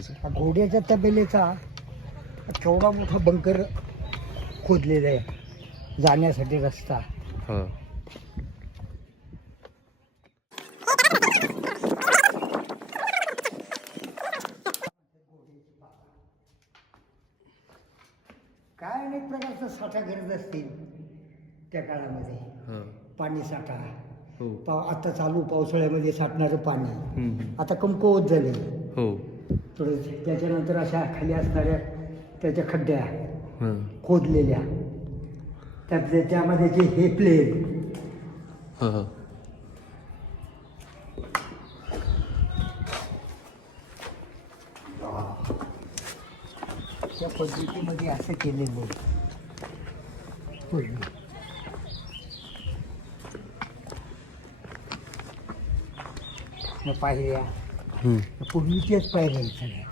घोड्याच्या तबेलेचा केवढा मोठा बंकर खोदलेला आहे जाण्यासाठी रस्ता. हो. काय अनेक प्रकारचा साठा गरज असतील त्या काळामध्ये. हो. पाणी साठा, हो. आता चालू पावसाळ्यामध्ये साठणारं पाणी हम्म. आता कमकुवत झाले. हो. थोडं त्याच्यानंतर अशा खाली असणाऱ्या त्याच्या खड्ड्या हं. खोदलेल्या त्यामध्ये जे हे प्लेन हो. हो. त्या पद्धतीमध्ये असं केलेलं आहे पूर्वी. पायऱ्या हम्म. पूर्वीच्याच पायऱ्या आहेत सगळ्या.